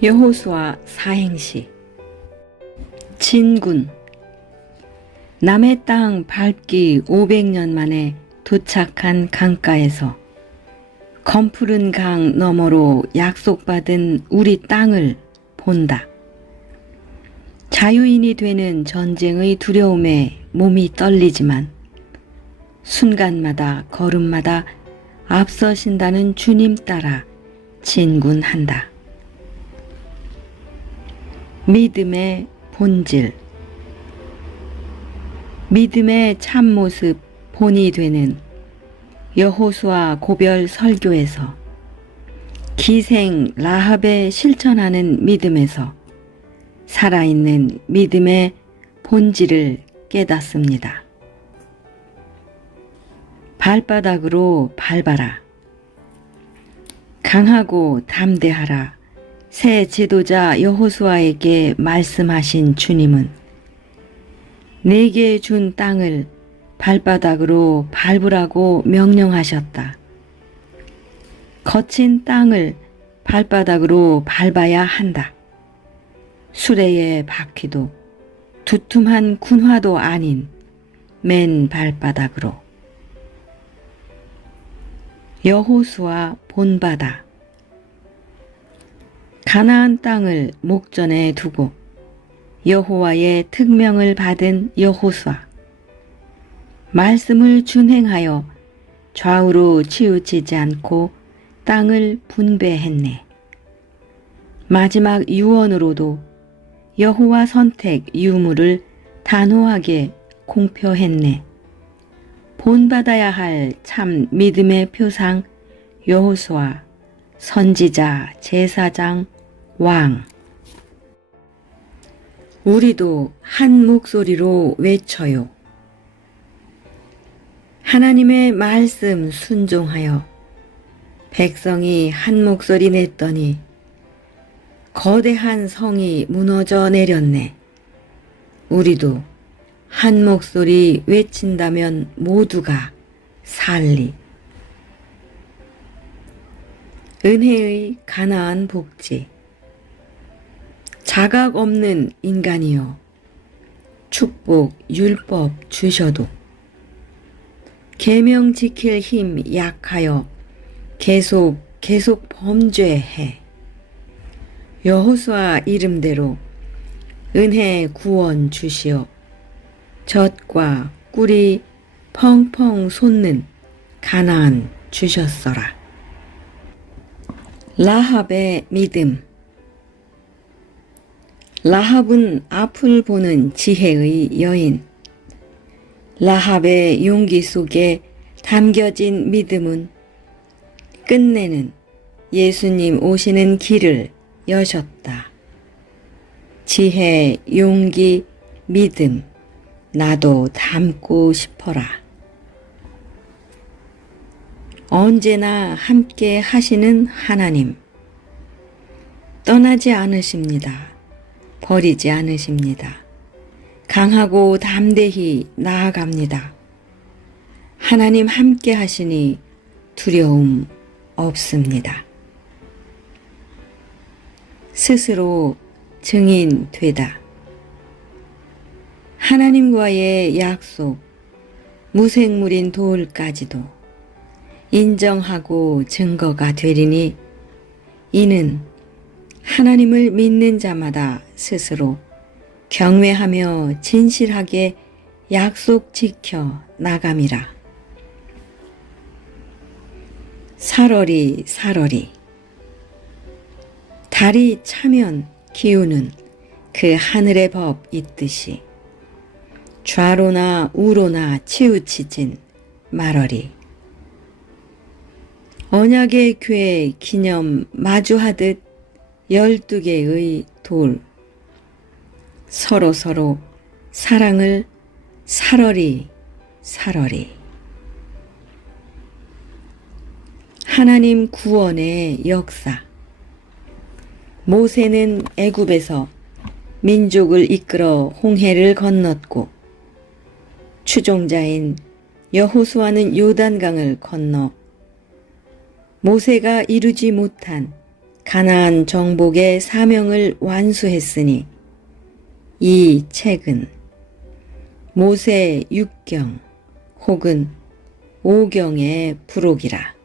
여호수아 사행시 진군 남의 땅 밟기 500년 만에 도착한 강가에서 검푸른 강 너머로 약속받은 우리 땅을 본다. 자유인이 되는 전쟁의 두려움에 몸이 떨리지만 순간마다 걸음마다 앞서신다는 주님 따라 진군한다. 믿음의 본질 믿음의 참모습 본이 되는 여호수아 고별 설교에서 기생 라합의 실천하는 믿음에서 살아있는 믿음의 본질을 깨닫습니다. 발바닥으로 밟아라. 강하고 담대하라. 새 지도자 여호수아에게 말씀하신 주님은 내게 준 땅을 발바닥으로 밟으라고 명령하셨다. 거친 땅을 발바닥으로 밟아야 한다. 수레의 바퀴도 두툼한 군화도 아닌 맨 발바닥으로. 여호수아 본바다 가나안 땅을 목전에 두고 여호와의 특명을 받은 여호수아 말씀을 준행하여 좌우로 치우치지 않고 땅을 분배했네. 마지막 유언으로도 여호와 선택 유물을 단호하게 공표했네. 본받아야 할 참 믿음의 표상 여호수아 선지자 제사장 왕 우리도 한 목소리로 외쳐요. 하나님의 말씀 순종하여 백성이 한 목소리 냈더니 거대한 성이 무너져 내렸네. 우리도 한 목소리 외친다면 모두가 살리. 은혜의 가나안 복지. 자각 없는 인간이여. 축복, 율법 주셔도. 계명 지킬 힘 약하여 계속 계속 범죄해. 여호수아 이름대로 은혜 구원 주시어 젖과 꿀이 펑펑 솟는 가나안 주셨어라. 라합의 믿음 라합은 앞을 보는 지혜의 여인. 라합의 용기 속에 담겨진 믿음은 끝내는 예수님 오시는 길을 여셨다. 지혜, 용기, 믿음, 나도 담고 싶어라. 언제나 함께 하시는 하나님. 떠나지 않으십니다. 버리지 않으십니다. 강하고 담대히 나아갑니다. 하나님 함께 하시니 두려움 없습니다. 스스로 증인 되다. 하나님과의 약속, 무생물인 돌까지도 인정하고 증거가 되리니 이는 하나님을 믿는 자마다 스스로 경외하며 진실하게 약속 지켜 나감이라. 살얼이 살얼이 달이 차면 기우는 그 하늘의 법 있듯이 좌로나 우로나 치우치진 말어리. 언약의 교회 기념 마주하듯 열두 개의 돌. 서로 서로 사랑을 살얼이 살얼이. 하나님 구원의 역사. 모세는 애굽에서 민족을 이끌어 홍해를 건넜고 추종자인 여호수아는 요단강을 건너 모세가 이루지 못한 가나안 정복의 사명을 완수했으니 이 책은 모세 6경 혹은 5경의 부록이라.